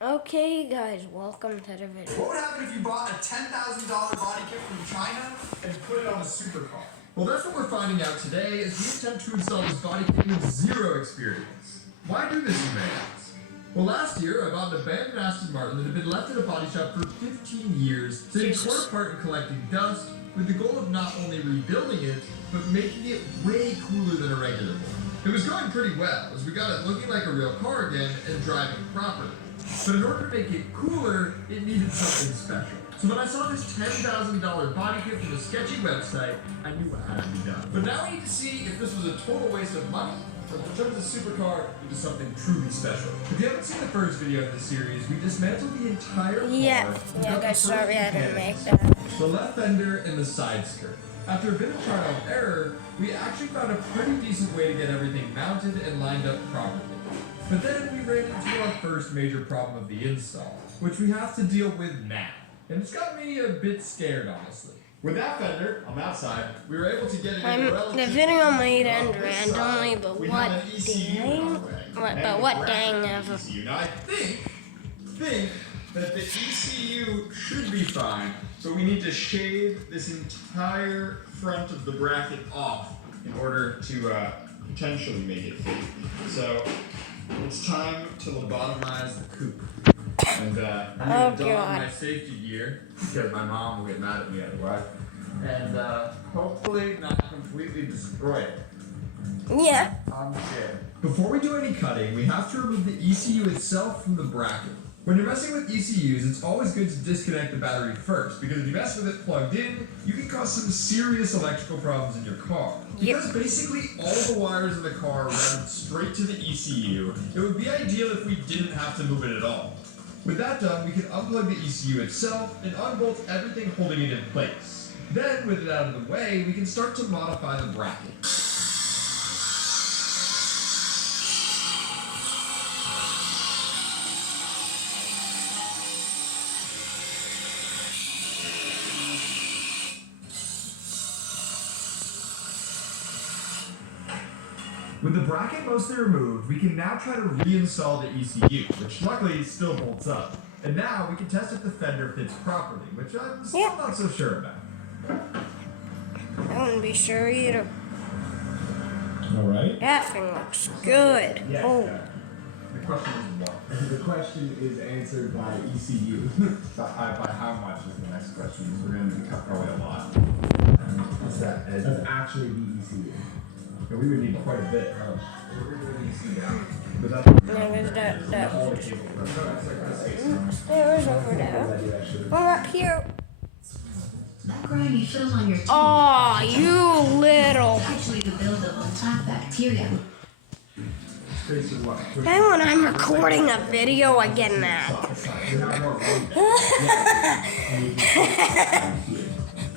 Okay guys, welcome to the video. What would happen if you bought a $10,000 body kit from China and put it on a supercar? Well, that's what we're finding out today as we attempt to install this body kit with zero experience. Why do this, you may ask? Well, last year I bought an abandoned Aston Martin that had been left at a body shop for 15 years, sitting torn apart and collecting dust, with the goal of not only rebuilding it, but making it way cooler than a regular one. It was going pretty well, as we got it looking like a real car again and driving properly. But in order to make it cooler, it needed something special. So when I saw this $10,000 body kit from a sketchy website, I knew what had to be done. But now we need to see if this was a total waste of money, or if it turns a supercar into something truly special. If you haven't seen the first video in this series, we dismantled the entire car. Yeah guys, sorry I didn't make that. The left fender and the side skirt. After a bit of trial and error, we actually found a pretty decent way to get everything mounted and lined up properly. But then we ran into our first major problem of the install, which we have to deal with now. And it's got me a bit scared, honestly. With that fender on that side, we were able to get it in The video might end randomly, but what dang? What dang ever. Now I think that the ECU should be fine, but we need to shave this entire front of the bracket off in order to potentially make it fit. So it's time to lobotomize the coupe. And I'm going to don my safety gear because my mom will get mad at me otherwise. And hopefully not completely destroy it. Yeah. I'm scared. Before we do any cutting, we have to remove the ECU itself from the bracket. When you're messing with ECUs, it's always good to disconnect the battery first, because if you mess with it plugged in, you can cause some serious electrical problems in your car. Because basically all the wires in the car route straight to the ECU, it would be ideal if we didn't have to move it at all. With that done, we can unplug the ECU itself and unbolt everything holding it in place. Then, with it out of the way, we can start to modify the bracket. With the bracket mostly removed, we can now try to reinstall the ECU, which luckily still bolts up. And now we can test if the fender fits properly, which I'm still not so sure about. I wouldn't be sure either. Alright. That thing looks good. Yes, oh. The question is what? The question is answered by ECU. By how much is the next question? Because we're going to be cut probably a lot. What's that? That's actually the ECU. Yeah, we would need quite a bit. But Stairs over there. Or up here. That grimy film on your teeth. Oh, you little. Actually, the buildup of top bacteria. Then when I'm recording a video, I get mad.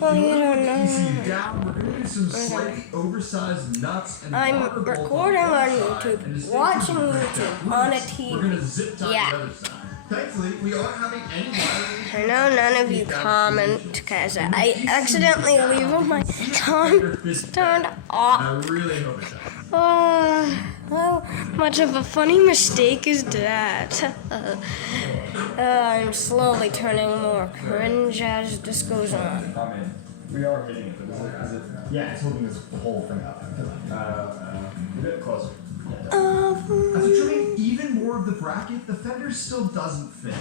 Well, you don't know. Down, we're going to use some slightly oversized nuts and I'm recording on YouTube, watching YouTube on a TV. We're going to zip tie the other side. Thankfully, we aren't having any I know none of you comment because I accidentally leave my comments turned off. I really hope it does. How much of a funny mistake is that? I'm slowly turning more cringe as this goes on. I'm in. We are hitting it, but is it? Yeah, it's holding this whole thing up. A bit closer. After trimming even more of the bracket, the fender still doesn't fit.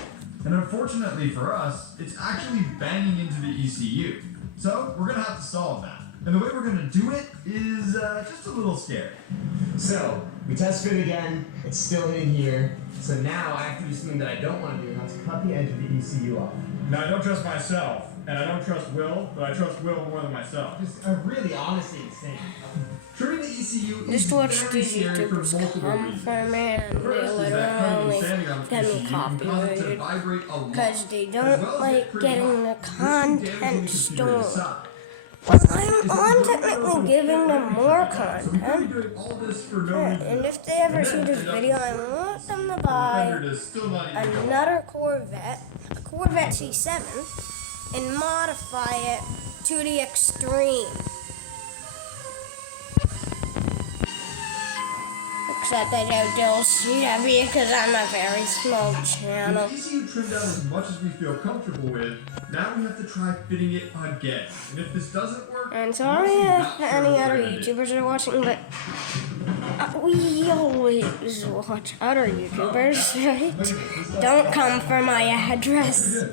And unfortunately for us, it's actually banging into the ECU. So we're gonna have to solve that. And the way we're gonna do it is just a little scary. So, we test fit again, it's still hitting here. So now I have to do something that I don't want to do, and that's cut the edge of the ECU off. Now, I don't trust myself, and I don't trust Will, but I trust Will more than myself. Just really honestly insane. Trimming the ECU is Just watch very these scary for YouTubers multiple come reasons. for me and The they first is that cutting and literally sanding on the get me ECU can cause it to copyrighted vibrate a lot. because they As don't well as like get pretty getting the hot. This can damage the content computer stored. inside. I'm technically giving them more content. Doing all this for no reason. And if they ever see this video, I want them to buy another Corvette, a Corvette C7, and modify it to the extreme. that they don't see that because I'm a very small channel. With ECU trimmed out as much as we feel comfortable with, now we have to try fitting it again. And if this doesn't work, And sorry if any other YouTubers are watching, but we always watch other YouTubers, right? Don't come for my address.